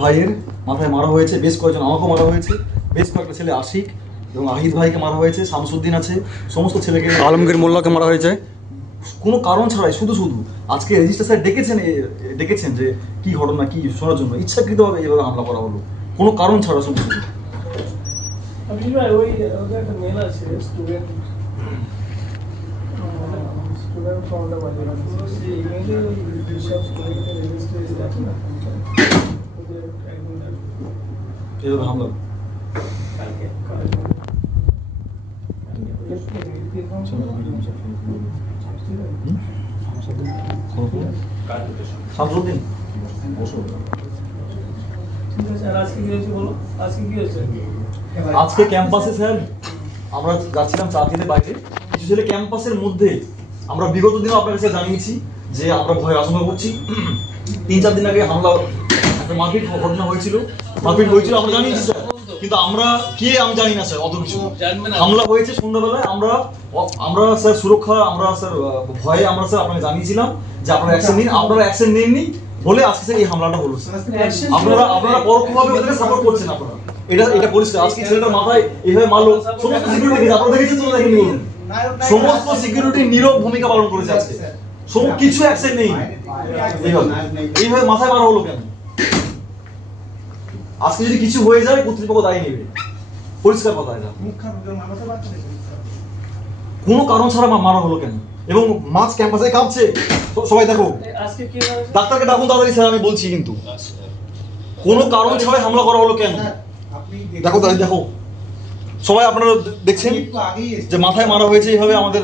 ভাইয়ের মাথায় মারা হয়েছে, বেশ কয়েকজন আমাকেও মারা হয়েছে, বেশ কয়েকটা ছেলে আশিক এবং আহিদ ভাইকে মারা হয়েছে, শামসুদ্দিন আছে, সমস্ত ছেলেকে, আলমগীর মোল্লাকে মারা হয়েছে কোনো কারণ ছাড়াই। শুধু আজকে রেজিস্ট্রার স্যার ডেকেছেন যে কি ঘটনা কি শোনার জন্য ইচ্ছাকৃতভাবে এইভাবে হামলা করা হলো, কোনো কারণ ছাড়া। শুধু এইভাবে হামলা শামসুদ্দিন আজকে ক্যাম্পাসে স্যার আমরা যাচ্ছিলাম চা খেতে বাইরে, কিছু ছেলে ক্যাম্পাসের মধ্যে, আমরা বিগত দিনও আপনার কাছে জানিয়েছি যে আমরা ভয় আশঙ্কা করছি। 3-4 দিন আগে হামলা, একটা মারপিট ঘটনা হয়েছিল, আমরা জানিয়েছি স্যার, কিন্তু আমরা আমি জানি না স্যার অত কিছু। হামলা হয়েছে সন্ধ্যাবেলায়, আমরা স্যার সুরক্ষা, আমরা স্যার ভয়ে আমরা স্যার আপনাকে জানিয়েছিলাম যে আপনারা অ্যাকশন নিন, আপনারা অ্যাকশন নেননি বলে আজকে স্যার এই হামলাটা হলো। আপনারা পরোক্ষভাবে ওদেরকে সাপোর্ট করছেন, আপনারা এটা পরিষ্কার। আজকে ছেলেটার মাথায় এইভাবে মারলো, সমস্ত সিকিউরিটি আপনারা দেখেছেন তো দেখেনি বলুন, সমস্ত সিকিউরিটি নীরব ভূমিকা পালন করেছে আজকে, কিছু অ্যাকশন নেই। এইভাবে মাথায় মারা হলো কেন? আজকে যদি কিছু হয়ে যায় কর্তৃপক্ষ দায়ী নেবে, পরিষ্কার কথা। এটা কোনো কারণ ছাড়া মারা হলো কেন? এবং মাছ ক্যাম্পাসে কাঁপছে, সবাই দেখো, ডাক্তারকে ডাকুন তাড়াতাড়ি স্যার, আমি বলছি। কিন্তু কোনো কারণ ছাড়াই হামলা করা হলো কেন? দেখো সবাই আপনারা দেখছেন যে মাথায় মারা হয়েছে এইভাবে আমাদের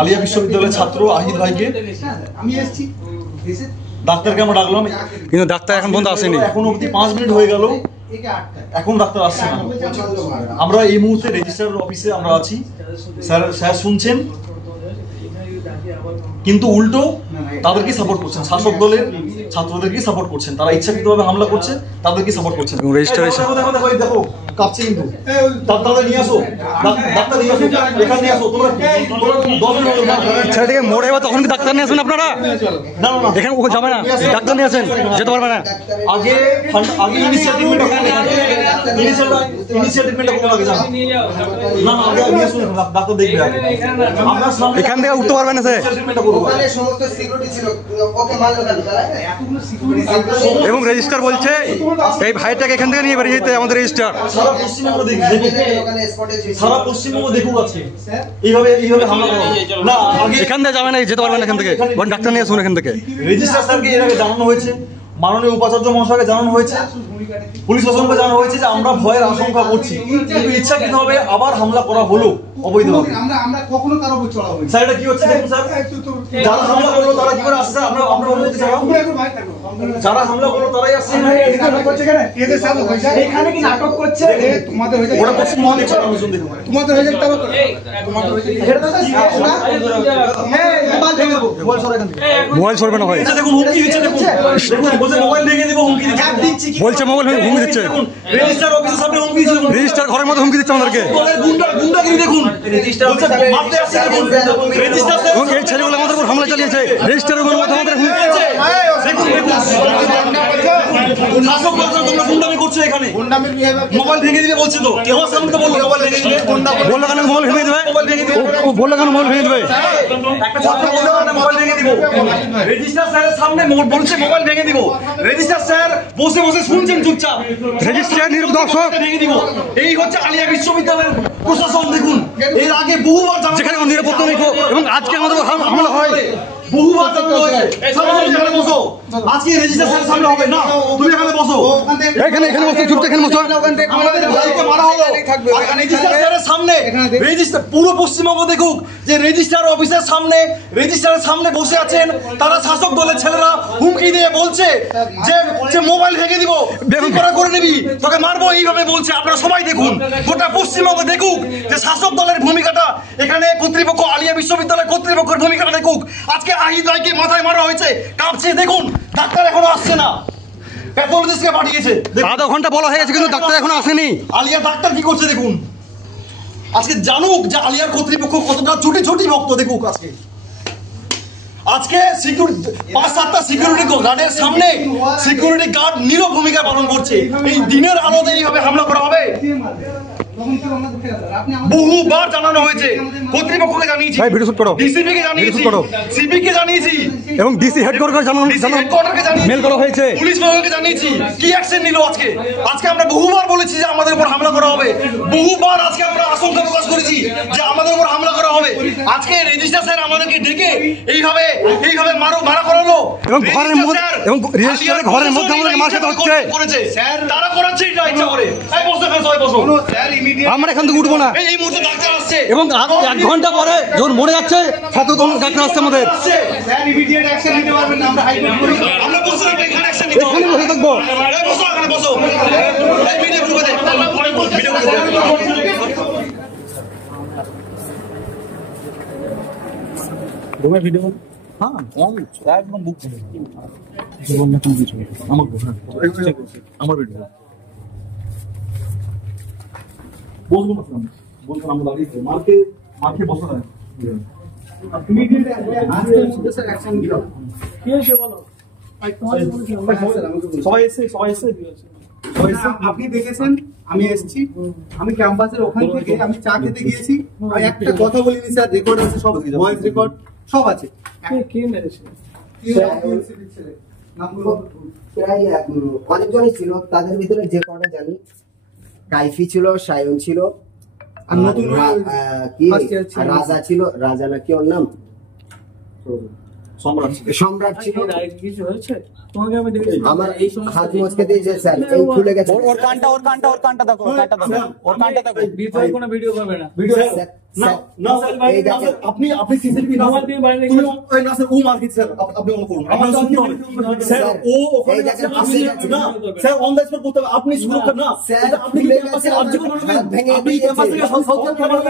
আলিয়া বিশ্ববিদ্যালয়ের ছাত্র আহিদ ভাইকে। ডাক্তারকে আমরা ডাকলাম, কিন্তু ডাক্তার এখন পর্যন্ত আসেনি। এখন অবধি 5 মিনিট হয়ে গেল, এখন ডাক্তার আসছে না। আমরা এই মুহূর্তে রেজিস্ট্রার অফিসে আমরা আছি, স্যার শুনছেন, কিন্তু উল্টো তাদেরকে সাপোর্ট করছেন, শাসক দলের ছাত্রদেরকে সাপোর্ট করছেন, তারা ইচ্ছাকৃতভাবে হামলা করছে, তাদেরকে সাপোর্ট করছেন। দেখো কাঁপছে, কিন্তু তাদের নিয়ে আসো, ডাক্তার নিয়ে আসো, এখানে নিয়ে আসো। ছেলেটিকে মোড়ে এবার তখন কি ডাক্তার নিয়ে আসবেন আপনারা? না এখানে ওখানে যাবে না, ডাক্তার নিয়ে আসেন, যেতে পারবে না। আগে ইনিশিয়েটিভটা কোন আগে জানা না, আগে নিয়ে আসুন, ডাক্তার দেখবে। এখান থেকে উঠতে পারবে না স্যার। এবং রেজিস্টার বলছে এই ভাইটাকে এখান থেকে নিয়ে বেরিয়ে যেতে আমাদের রেজিস্টার। সারা পশ্চিমবঙ্গ দেখুক আছে এইভাবে হামলা করা না, এখান থেকে যাবে না, যেতে পারবে না এখান থেকে, ডাক্তার নিয়ে আসুন এখান থেকে। রেজিস্ট্রার স্যারকে এর আগে জানানো হয়েছে, মাননীয় উপাচার্য মহাশয়কে জানানো হয়েছে, পুলিশ প্রশাসনকে জানানো হয়েছে যে আমরা ভয়ের আশঙ্কা করছি, কিন্তু ইচ্ছাকৃতভাবে আবার হামলা করা হলো অবৈধভাবে। আমরা কখনো কারো উপর চড়াবো না স্যার। এটা কি হচ্ছে দেখুন স্যার, যারা হামলা করলো তারা কি করে আসছে স্যার? আমরা অনুমতি ছাড়া যারা হামলা করলো তারাই আসছে। এখানে কি নাটক করছে? তোমাদের হয়ে ওরা পশ্চিমবঙ্গ দেখছে, তোমাদের হয়ে যাবে, মোবাইল সরবে না ভাই, দেখুন হুমকি দিচ্ছে, বলছে মোবাইল ভেঙে দিব, হুমকি দিচ্ছে, বলছে মোবাইল হুমকি দিচ্ছে, রেজিস্ট্রার অফিসের সামনে হুমকি দিচ্ছে, রেজিস্টার ঘরের মধ্যে হুমকি দিচ্ছে আমাদেরকে। গুন্ডাগিরি দেখুন, বলছে মারতে আসছে, দেখুন রেজিস্ট্রার এবং এই ছেলেগুলো আমাদের উপর হামলা চালিয়েছে, রেজিস্টারের উপর আমাদের হুমকি দিচ্ছে। শাসক দল তোমরা গুন্ডামি করছো এখানে, মোবাইল ভেঙে দিবে বলছে তো, কেউ সামনে তো বললো মোবাইল ভেঙে দিবে, বললো কেন মোবাইল ভেঙে দেবে, বললো কেন মোবাইল ভেঙে দেবে, একটা কথা বললো মোবাইল ভেঙে দিব। রেজিস্ট্রার স্যারের সামনে বলছে মোবাইল ভেঙে দিব, রেজিস্ট্রার স্যার বসে বসে শুনছেন চুপচাপ, রেজিস্ট্রার নির্দর্শক ভেঙে দিব। এই হচ্ছে আলিয়া বিশ্ববিদ্যালয়ের প্রশাসন। দেখুন এর আগে বহুবার যেখানে নিরাপত্তা নেই এবং আজকে আমাদের হামলা হয়, বহুবার জানানো হয়েছে। এখানে বসো, আজকে রেজিস্ট্রার স্যারের সামনে হবে না, তুমি এখানে বসো, এখানে বসো, চুপচাপ এখানে বসো। আমাদের ভাইকে মারা হলো আর রেজিস্ট্রার স্যারের সামনে, রেজিস্ট্রার পুরো পশ্চিমবঙ্গ দেখুক যে রেজিস্ট্রার অফিসের সামনে, রেজিস্ট্রারের সামনে বসে আছেন তারা, শাসক দলের ছেলেরা হুমকি দিয়ে বলছে যে মোবাইল ভেঙে দিব, করে নিবি, তোকে মারবো, এইভাবে বলছে। আপনারা সবাই দেখুন, গোটা পশ্চিমবঙ্গ দেখুক যে শাসক দলের ভূমিকাটা, এখানে কর্তৃপক্ষ, আলিয়া বিশ্ববিদ্যালয় কর্তৃপক্ষের ভূমিকাটা দেখুক। আজকে আহিদ ভাইকে মাথায় মারা হয়েছে, কাঁপছে, দেখুন ডাক্তার এখনো আসছে না, প্যাথোলজিস্টকে পাঠিয়েছে, আধা ঘন্টা বলা হয়ে গেছে কিন্তু ডাক্তার এখনো আসেনি। আলিয়া ডাক্তার কি করছে দেখুন, আজকে জানুক যে আলিয়ার কর্তৃপক্ষ কতটা ছোটি ভক্ত, দেখুক আজকে। আজকে সিকিউরিটি 5-7টা সিকিউরিটি গার্ডের সামনে সিকিউরিটি গার্ড নীরব ভূমিকা পালন করছে। এই দিনের আলোতে এইভাবে হামলা করা হবে? বহুবার জানানো হয়েছে, কর্তৃপক্ষকে জানিয়েছি, ভাই ভিডিও শুট করো, ডিসিপি কে জানিয়েছি, ভিডিও শুট করো, সিপি কে জানিয়েছি এবং ডিসি হেডকোয়ার্টার জানানো মেল করা হয়েছে, পুলিশ বিভাগকে জানিয়েছি। কি অ্যাকশন নিল আজকে? আজকে আমরা বহুবার বলেছি যে আমাদের উপর হামলা করা হবে, বহুবার আজকে আমরা আশঙ্কা প্রকাশ করেছি যে আমাদের উপর হামলা করা হবে। আজকে রেজিস্ট্রার স্যার আমাদেরকে ডেকে এইভাবে মারা করালো, এবং ঘরের মধ্যে এবং রেজিস্ট্রারের ঘরের মধ্যে আমাদের মার খেতে হচ্ছে করেছে। তারা করাচ্ছে এটা ইচ্ছা করে। এই বসো সবাই বসো, আমরা এখান থেকে উঠবো না। এই মুহূর্তে ডাক্তার আসছে এবং 1 ঘন্টা পরে যখন মরে যাচ্ছে সাথে তখন ডাক্তার আসছে আমাদের। স্যার ইমিডিয়েট অ্যাকশন নিতে পারবেন না, আমরা হাইকোর্ট করি। আমরা বসে থাকবো, এখানে অ্যাকশন নিতে হবে। এখানে বসে থাকবো। এই বসো, এখানে বসো। এই ভিডিও গ্রুপে দে, ভিডিও গ্রুপে ঘুমে ভিডিও হ্যাঁ একদম বুক জীবন না কোনো কিছু আমার আমার ভিডিও বলবো না, বলবো আমরা দাঁড়িয়ে মার্কে বসো না। ইমিডিয়েট আজকের মধ্যে স্যার অ্যাকশন নিতে হবে। কি হয়েছে বলো? সবাই এসে আপনি দেখেছেন, আমি এসেছি, আমি ক্যাম্পাসের ওখান থেকে আমি চা খেতে গিয়েছি, আমি একটা কথা বলিনি স্যার, রেকর্ড আছে, সব ভয়েস রেকর্ড সব আছে। কে মেরেছে? প্রায় অনেকজনই ছিল, তাদের ভিতরে যে কটা জানি কাইফি ছিল, সায়ন ছিল, আর নতুন কি রাজা ছিল, রাজা নাকি ওর নাম, সম্রাট ছিল। কিছু হয়েছে? তোমাকে আমি দেখেছি আমার হাত মচকে দিয়েছে স্যার, এই খুলে গেছে। ওর কানটা দেখো, ওর কানটা দেখো। ভিডিও কোনো ভিডিও পাবে না। না না এই দেখেন, আপনি সিসিটিভি না মোবাইল দিয়ে বাইরে রেখে তুমি ওই না স্যার ও মার্কেট স্যার আপনি অন করুন আমরা শুনতে হবে স্যার ও ওখানে এই দেখেন, আপনি না স্যার অন দ্য স্পট করতে হবে আপনি সুরক্ষা না স্যার, এটা আপনি খুলে ক্যাম্পাসে গেছে, কার্যক্রম করবেন হাত ভেঙে আপনি দিয়েছে। ক্যাম্পাসে সচেতন করবেন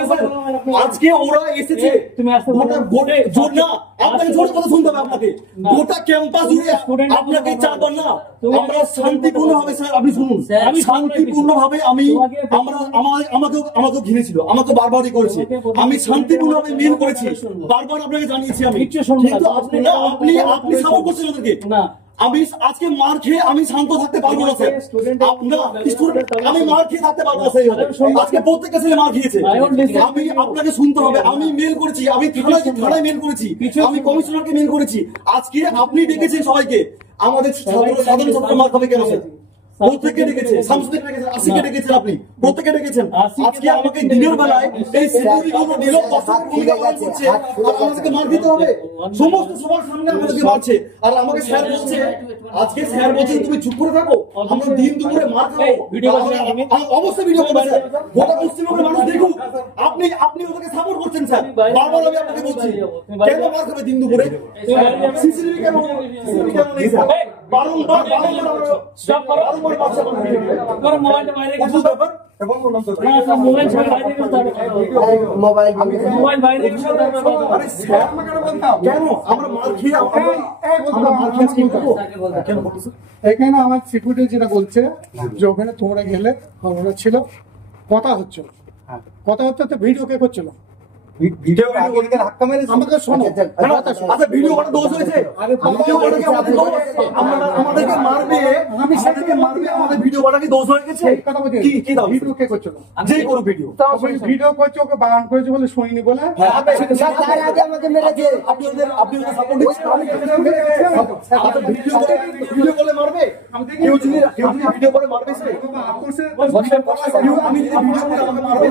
আজকে ওরা এসেছে তুমি আসতে গোটা গোটে জোর না আপনাকে জোর কথা শুনতে হবে আপনাকে গোটা ক্যাম্পাস জুড়ে আপনাকে চাপবেন না আমরা শান্তিপূর্ণভাবে স্যার আপনি শুনুন আমি শান্তিপূর্ণভাবে আমাকে ঘিরেছিল আমাকে বারবারই করেছে আমি শান্তিপূর্ণভাবে মেল করেছি বারবার আপনাকে জানিয়েছি আমি কিন্তু আপনি না আপনি সাপোর্ট করছেন ওদেরকে না আমি আজকে মার খেয়ে আমি শান্ত থাকতে পারবো না স্যার আমি মার খেয়ে থাকতে পারবো না স্যার আজকে প্রত্যেকটা ছেলে মার খেয়েছে আমি আপনাকে শুনতে হবে আমি মেল করেছি আমি থানায় মেল করেছি আমি কমিশনারকে মেল করেছি আজকে আপনি ডেকেছেন সবাইকে আমাদের সাধারণ ছাত্র মার খাবে কেন স্যার প্রত্যেককে ডেকেছে সামসুদ্দিন ডেকেছেন আসিকে ডেকেছেন আপনি প্রত্যেককে ডেকেছেন আজকে আমাকে দিনের বেলায় এই সিকিউরিটিগুলো দিল ভূমিকা পালন করছে আর আমাদেরকে মার দিতে হবে সমস্ত সবার সামনে আমাদেরকে মারছে আর আমাকে স্যার বলছে আজকে স্যার বলছে তুমি চুপ করে থাকো আমরা দিন দুপুরে মার খাবো অবশ্যই ভিডিও করবো স্যার গোটা পশ্চিমবঙ্গের মানুষ দেখুক আপনি ওদেরকে সাপোর্ট করছেন স্যার বারবার আমি আপনাকে বলছি কেন মার খাবে দিন দুপুরে সিসিটিভি কেন নেই স্যার বারংবার স্টপ করো তোমার মোবাইলটা বাইরে রেখে দাও এবং না সব মোবাইল ছেড়ে বাইরে রেখে দাও মোবাইল বাইরে রেখে দাও আরে স্যার আমাকে বলতাম কেন আমরা মার খেয়ে আমরা মার খেয়ে কি করব কেন বলছো এখানে আমার সিকিউরিটি যেটা বলছে যে ওখানে তোমরা গেলে আমরা ছিল কথা হচ্ছে তো ভিডিও কে করছিল ভিডিও আগে থেকে ধাক্কা মেরেছে আমাকে শোনো আচ্ছা ভিডিও করা দোষ হয়েছে আরে ভিডিও করা কি আমাদের দোষ আমাদেরকে মারবে আমাদের ভিডিও করা কি দোষ হয়ে গেছে কথা বলছি কি দাও ভিডিও কে করছিল যেই করো ভিডিও ভিডিও করছে ওকে বারণ করেছে বলে শুনিনি বলে তার আগে আমাকে মেরেছে। আপনি ওদের সাপোর্ট দিচ্ছেন আমাদের ভিডিও করে মারবে কেউ যদি ভিডিও করে মারবে সে আমি যদি ভিডিও করে আমাকে মারবে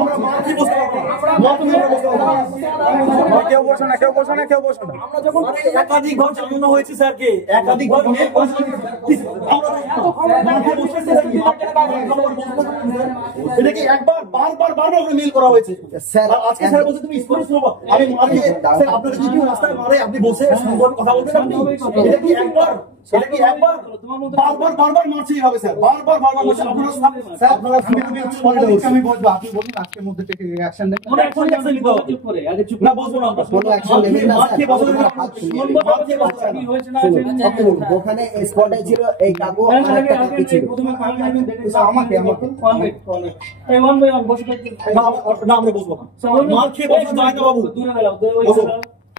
আমরা মার কি বসতে কেউ বসো না আমরা যখন একাধিকবার জানানো হয়েছে স্যারকে একাধিকবার মেল করেছি এটা কি একবার বারবার মেল করা হয়েছে স্যার আজকে স্যার বলছে তুমি স্পষ্ট শোনো আমি মারকে স্যার আপনাকে যদি রাস্তায় মারে আপনি বসে কথা বলবেন আপনি এটা কি একবার সেটা কি একবার বারবার মারছেই হবে স্যার, বারবার মারছে আপনারা। স্যার আপনারা আমি বলবো, আপনি বলুন আজকের মধ্যে থেকে অ্যাকশন নেন। কোনো অ্যাকশন নিতে হবে। চুপ করে আগে চুপ না বসবো না আমরা, কোনো অ্যাকশন নেবেন না স্যার। কি হয়েছে না হয়েছে ওখানে স্পটে ছিল এই কাকু, আরেকটা কাকু ছিল। আমাকে এই ওয়ান বাই ওয়ান বসে থাকতে না আমরা বসবো না, মার খেয়ে বসা যায় না বাবু। দূরে গেলাম ওই বসো।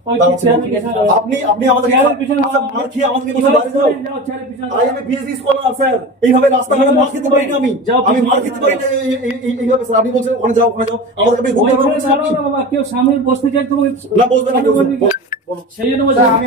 ওই চেয়ারে গেছে আপনি আমাদের চেয়ারের পিছনে মার খেয়ে আমাদের বসে বাইরে যাও। যাও চেয়ারের পিছনে I M A PhD scholar sir, এইভাবে রাস্তাঘাটে মার খেতে পারি না আমি মার খেতে পারি না এইভাবে স্যার। আপনি বলছেন ওখানে যাও আমাদের আপনি ঘুরতে পারবেন বাবা কেউ সামনে বসতে চাই তুমি না, বসবে না কেউ। সেই জন্য স্যার, আমি